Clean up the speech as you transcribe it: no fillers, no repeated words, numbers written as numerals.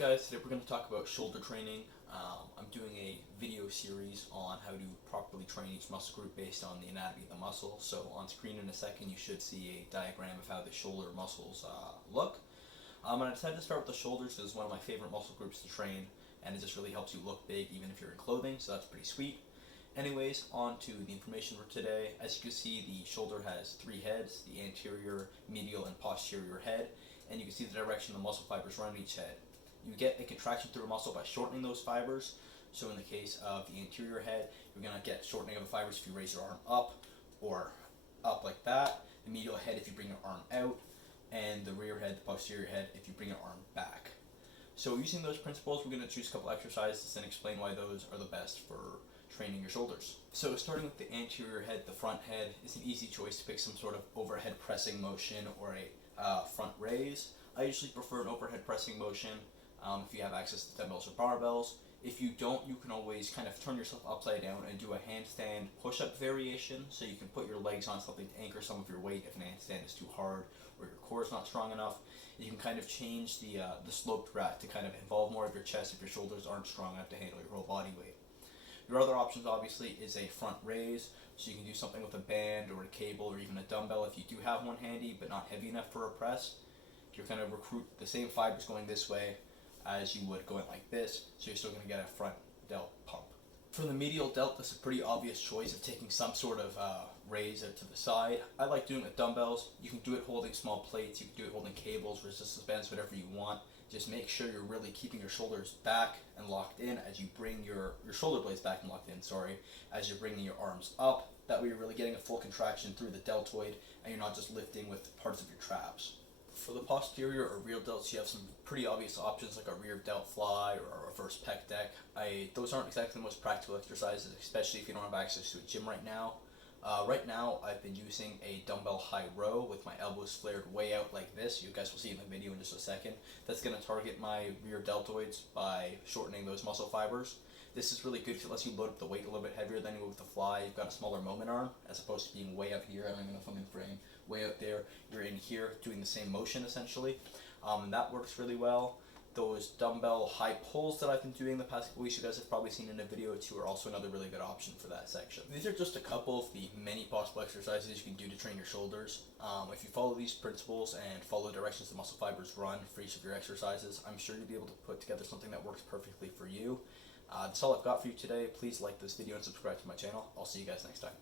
Guys, today we're going to talk about shoulder training. I'm doing a video series on how to properly train each muscle group based on the anatomy of the muscle. So on screen in a second you should see a diagram of how the shoulder muscles look. And I decided to start with the shoulders because it's one of my favorite muscle groups to train, and it just really helps you look big even if you're in clothing, so that's pretty sweet. Anyways, on to the information for today. As you can see, the shoulder has three heads: the anterior, medial, and posterior head, and you can see the direction the muscle fibers run each head. You get a contraction through a muscle by shortening those fibers. So in the case of the anterior head, you're going to get shortening of the fibers if you raise your arm up or up like that. The medial head if you bring your arm out, and the rear head, the posterior head, if you bring your arm back. So using those principles, we're going to choose a couple exercises and explain why those are the best for training your shoulders. So starting with the anterior head, the front head is an easy choice to pick some sort of overhead pressing motion or a front raise. I usually prefer an overhead pressing motion if you have access to dumbbells or barbells. If you don't, you can always kind of turn yourself upside down and do a handstand push-up variation, so you can put your legs on something to anchor some of your weight if an handstand is too hard or your core is not strong enough. You can kind of change the sloped rack to kind of involve more of your chest if your shoulders aren't strong enough to handle your whole body weight. Your other options obviously is a front raise, so you can do something with a band or a cable or even a dumbbell if you do have one handy but not heavy enough for a press. You're going to recruit the same fibers going this way as you would going like this, so you're still going to get a front delt pump. For the medial delt, that's a pretty obvious choice of taking some sort of raise out to the side. I like doing it with dumbbells. You can do it holding small plates, you can do it holding cables, resistance bands, whatever you want. Just make sure you're really keeping your shoulders back and locked in as you bring your shoulder blades back and locked in, as you're bringing your arms up. That way you're really getting a full contraction through the deltoid and you're not just lifting with parts of your traps. For the posterior or rear delts, you have some pretty obvious options like a rear delt fly or a reverse pec deck. Those aren't exactly the most practical exercises, especially if you don't have access to a gym right now. Right now, I've been using a dumbbell high row with my elbows flared way out like this. You guys will see in the video in just a second. That's going to target my rear deltoids by shortening those muscle fibers. This is really good because it lets you load up the weight a little bit heavier than you would with the fly. You've got a smaller moment arm as opposed to being way up here. I don't even know if I'm in frame. Way out there, you're in here doing the same motion essentially. And that works really well. Those dumbbell high pulls that I've been doing the past couple weeks, you guys have probably seen in a video or two, are also another really good option for that section. These are just a couple of the many possible exercises you can do to train your shoulders. If you follow these principles and follow the directions the muscle fibers run for each of your exercises, I'm sure you'll be able to put together something that works perfectly for you. That's all I've got for you today. Please like this video and subscribe to my channel. I'll see you guys next time.